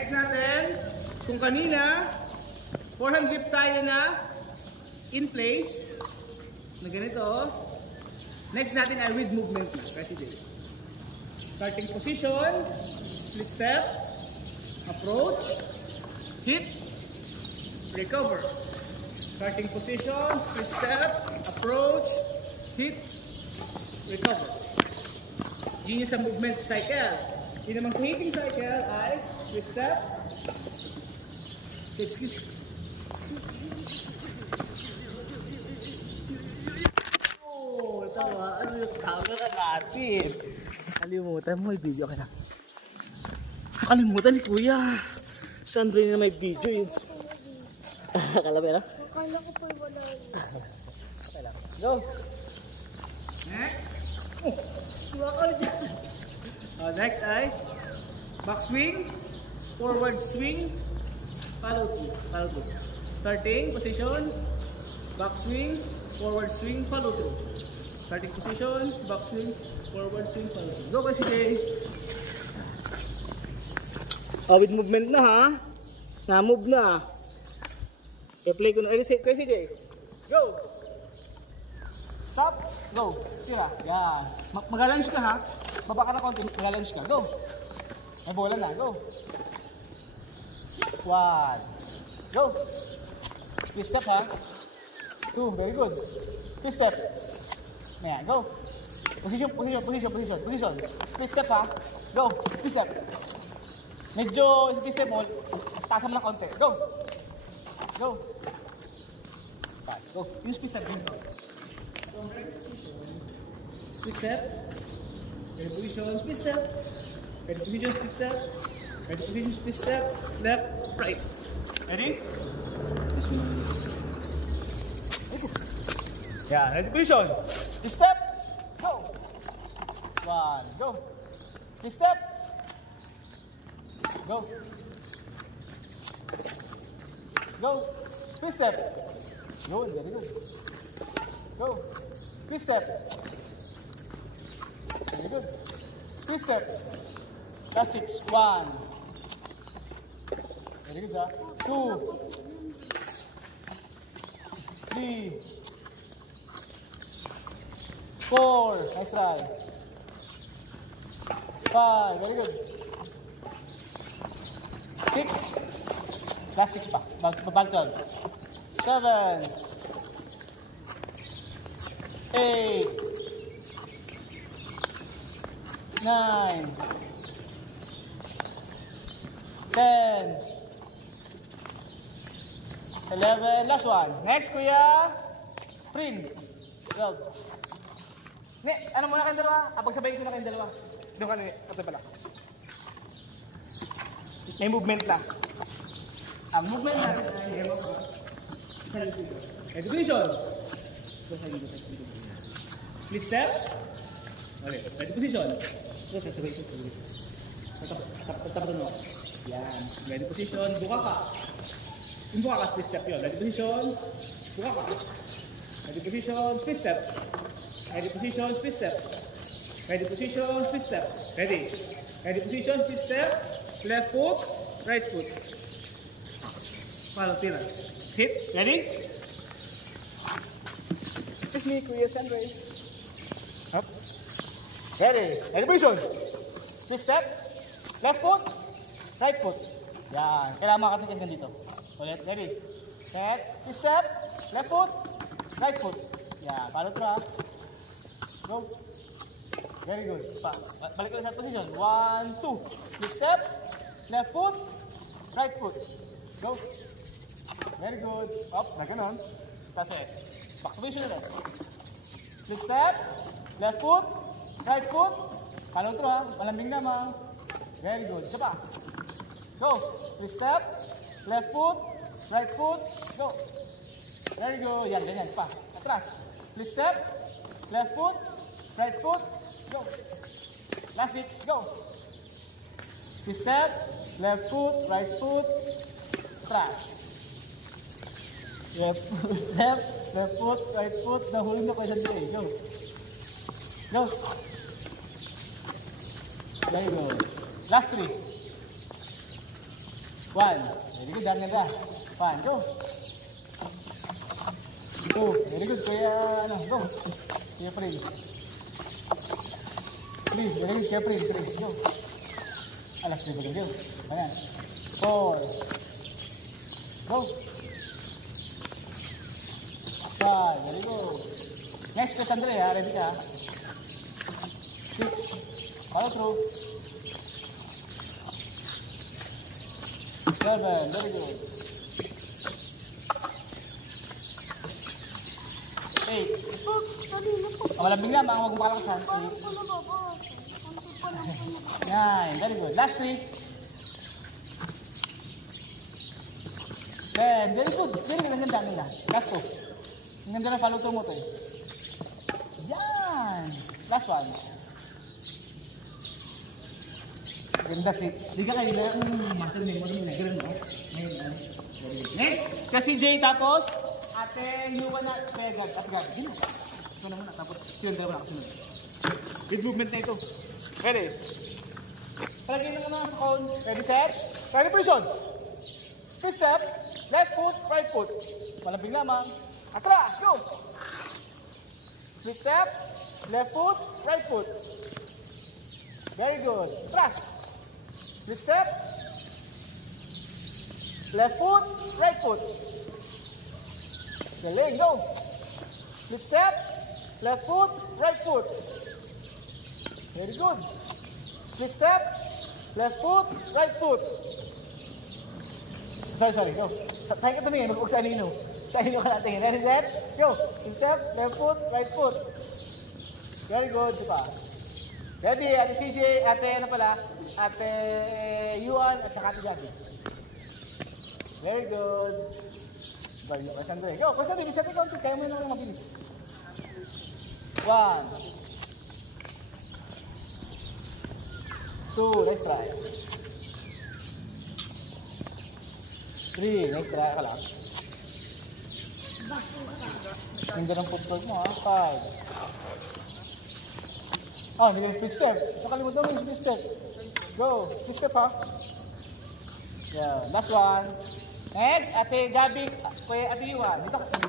Next natin, kung kanina, forehand grip tayo na in place, na ganito. Next natin ay with movement na, kasi dito. Starting position, split step, approach, hit, recover. Starting position, split step, approach, hit, recover. Yun yung sa movement cycle. Yun naman sa hitting cycle ay split step. Excuse. Oh, tawa. Ano yung tawag na natin? Kalimutan mo, may video ka na. Kalimutan ni Kuya. Sandro na may video eh. Akala mo yan? Akala ko po wala yun. Okay lang. Go! Next! Wakal dyan! Next ay back swing, forward swing, follow through. Follow through. Starting position, back swing, forward swing, follow through. Starting position, back swing, forward swing, follow through. Go kasi Jay! With movement na ha. Na-move na. I-play ko na. Kasi Jay. Go! Stop. Go. Tira. Yan. Mag-lunge ka ha. Baba ka na konti. Mag-lunge ka. Go. May bola na. Go. 1. Go. 3 step ha. 2. Very good. 3 step. Ayan. Go. Position. Split step ha. Go. 3 step. Medyo 3 step mo. Taas mo na konti. Go. Go. Go. Yung split step dito. Split step. Ready position, split step. Ready position, split step. Ready position, split step. Left, right. Ready? Yeah, ready position. Split step. Go. 1. Go. Split step. Go. Go. Split step. Good, very good. Go. Split step. Very good. Split step. Last 6. 1. Very good, 2. 3. 4. Nice try. 5. Very good. 6. Last 6 pa. Babaliktad. 7. 8. 9. 10. 11. Last one. Next, Kuya. Print. 12. Ne, ano muna kayong dalawa? Pagsabayin ko na kayong dalawa. Doon ka na, ito pala. May movement na. Ang movement na. Education. Split step. Okay, ready position. Tapos mo. Yan. Ready position. Buka ka. Yung buka ka, split step yun. Ready position. Buka ka. Ready position, split step. Ready position, split step. Ready position, split step. Ready. Ready position, split step. Left foot, right foot. Follow, tira. Hit. Ready? It's me, Kuya Sandray. Up. Ready. Ready position. Split step. Left foot, right foot. Yan. Kailangan makatikin ka dito. Ulit. Ready. Set. Split step. Left foot, right foot. Yan. Follow through. Go. Very good. Balik ulit sa position. 1, 2. Split step. Left foot. Right foot. Go. Very good. Up. Na ganun. Tapos eh. Back to position ulit. Split step. Left foot. Right foot. Follow through ha. Malambing naman. Very good. Isa pa. Go. Split step. Left foot. Right foot. Go. Very good. Yan. Ganyan. Pa. Atras. Split step. Left foot. Right foot. Go. Last 6. Go. Split step. Left foot. Right foot. Atras. Left foot. Right foot. Nahuli na pa isang day. Go. Go. There you go. Last 3. 1. Very good, dami na. 1, go. 2. Very good, Kuya, ano, go. Kuya Prin. 3. Very good, Kuya Prin. 3, go. Alas, 3, go. Ayan. 4. Go. 5. Very good. Next, Chris Andrea, ready ka? 6. Follow through. 7. Very good. 8. Malambing lang, mga magpapalakasan. 8. 9. Very good. Last 3. 10. Very good. Very good. Ang ganda nila. Last 2. Ang ganda na follow through mo to eh. Yan. Last 1. Ganda si. Di ka kayo nila kung master nila mo na gano'n mo. Next. Kasi Jay tapos ate Yuan na Pegag at Gab. Dino. So na muna. Tapos siya dalawa na kasunod. With movement na ito. Ready? Palagay na naman sa cone. Ready set? Ready position. First step. Left foot, right foot. Malambing lamang. Atras. Go. Split step. Left foot, right foot. Very good. Atras. Split step. Left foot, right foot. Galing, go. Split step. Left foot, right foot. Very good. Split step. Left foot, right foot. Sorry, go. Saan ka tumingin? Mag-ug sa anino. Sa anino ka natin. Ready, set? Go. Split step. Left foot, right foot. Very good. Diba? Ready, Ate CJ, Ate ano pala? Ate Yuan at saka Ate Gabi. Very good. Sandre. Go, Sandre, bisa tayo konti. Kaya mo na lang mabilis. 1. 2. Next try. 3. Next try ka lang. Hindi ng footwork mo ha. 5. Hindi ka split step. Nakalimutan mo yung split step. Go. Split step ha. Yeah. Last 1. Next, Ate Gabi, Ate Yuan. Dito ka sa